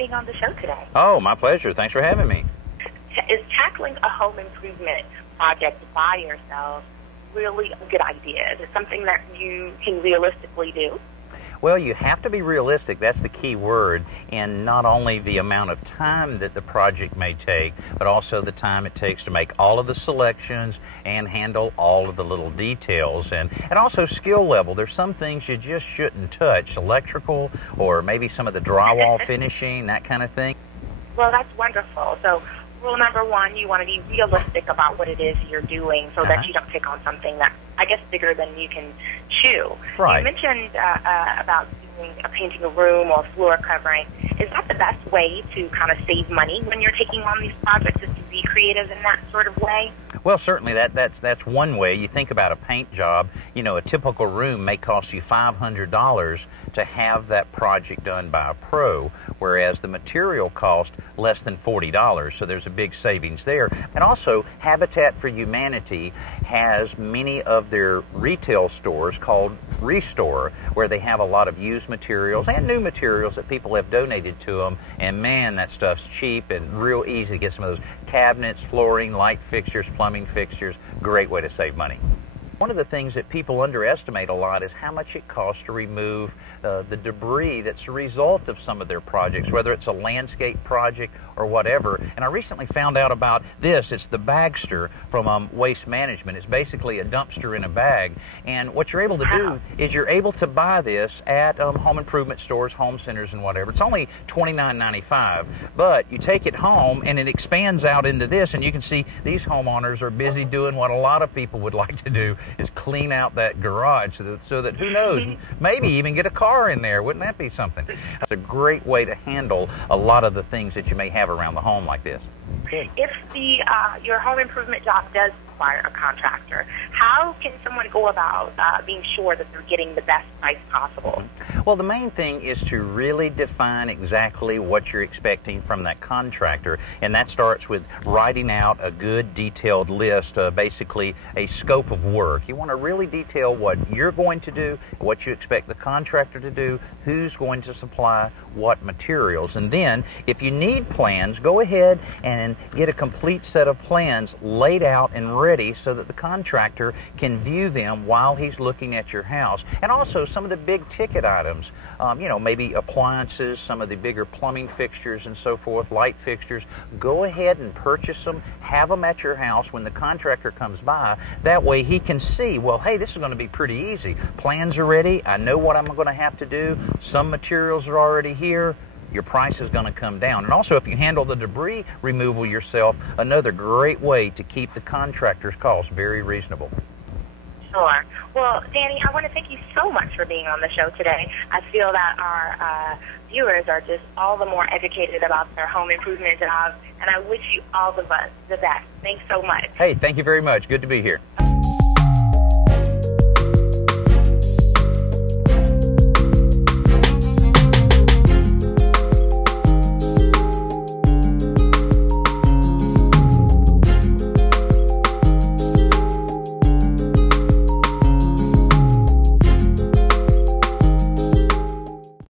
being on the show today. Oh, my pleasure. Thanks for having me. Is tackling a home improvement project by yourself really a good idea? Is it something that you can realistically do? Well, you have to be realistic. That's the key word, in not only the amount of time that the project may take, but also the time it takes to make all of the selections and handle all of the little details, and also skill level. There's some things you just shouldn't touch, electrical or maybe some of the drywall finishing, that kind of thing. Well, that's wonderful. So rule number one, you want to be realistic about what it is you're doing so that you don't take on something that's, I guess, bigger than you can chew. Right. You mentioned about painting a room or floor covering. Is that the best way to kind of save money when you're taking on these projects, is to be creative in that sort of way? Well, certainly that's one way. You think about a paint job, you know, a typical room may cost you $500 to have that project done by a pro, whereas the material cost less than $40, so there's a big savings there. And also, Habitat for Humanity has many of their retail stores called Restore, where they have a lot of used materials and new materials that people have donated to them, and man, that stuff's cheap and real easy to get some of those cabinets, flooring, light fixtures, plumbing fixtures. Great way to save money. One of the things that people underestimate a lot is how much it costs to remove the debris that's a result of some of their projects, whether it's a landscape project or whatever. And I recently found out about this. It's the Bagster from Waste Management. It's basically a dumpster in a bag. And what you're able to do is you're able to buy this at home improvement stores, home centers, and whatever. It's only $29.95, but you take it home and it expands out into this, and you can see these homeowners are busy doing what a lot of people would like to do, is clean out that garage so that who knows, maybe even get a car in there. Wouldn't that be something? It's a great way to handle a lot of the things that you may have around the home like this. If your home improvement job does require a contractor, how can someone go about being sure that they're getting the best price possible? Well, the main thing is to really define exactly what you're expecting from that contractor, and that starts with writing out a good detailed list, basically a scope of work. You want to really detail what you're going to do, what you expect the contractor to do, who's going to supply what materials, and then if you need plans, go ahead and get a complete set of plans laid out and ready so that the contractor can view them while he's looking at your house. And also some of the big ticket items, you know, maybe appliances, some of the bigger plumbing fixtures and so forth, light fixtures. Go ahead and purchase them, have them at your house when the contractor comes by. That way he can see, well, hey, this is going to be pretty easy. Plans are ready. I know what I'm going to have to do. Some materials are already here. Your price is going to come down. And also, if you handle the debris removal yourself, another great way to keep the contractor's costs very reasonable. Sure. Well, Danny, I want to thank you so much for being on the show today. I feel that our viewers are just all the more educated about their home improvement jobs, and I wish you all the best. Thanks so much. Hey, thank you very much. Good to be here.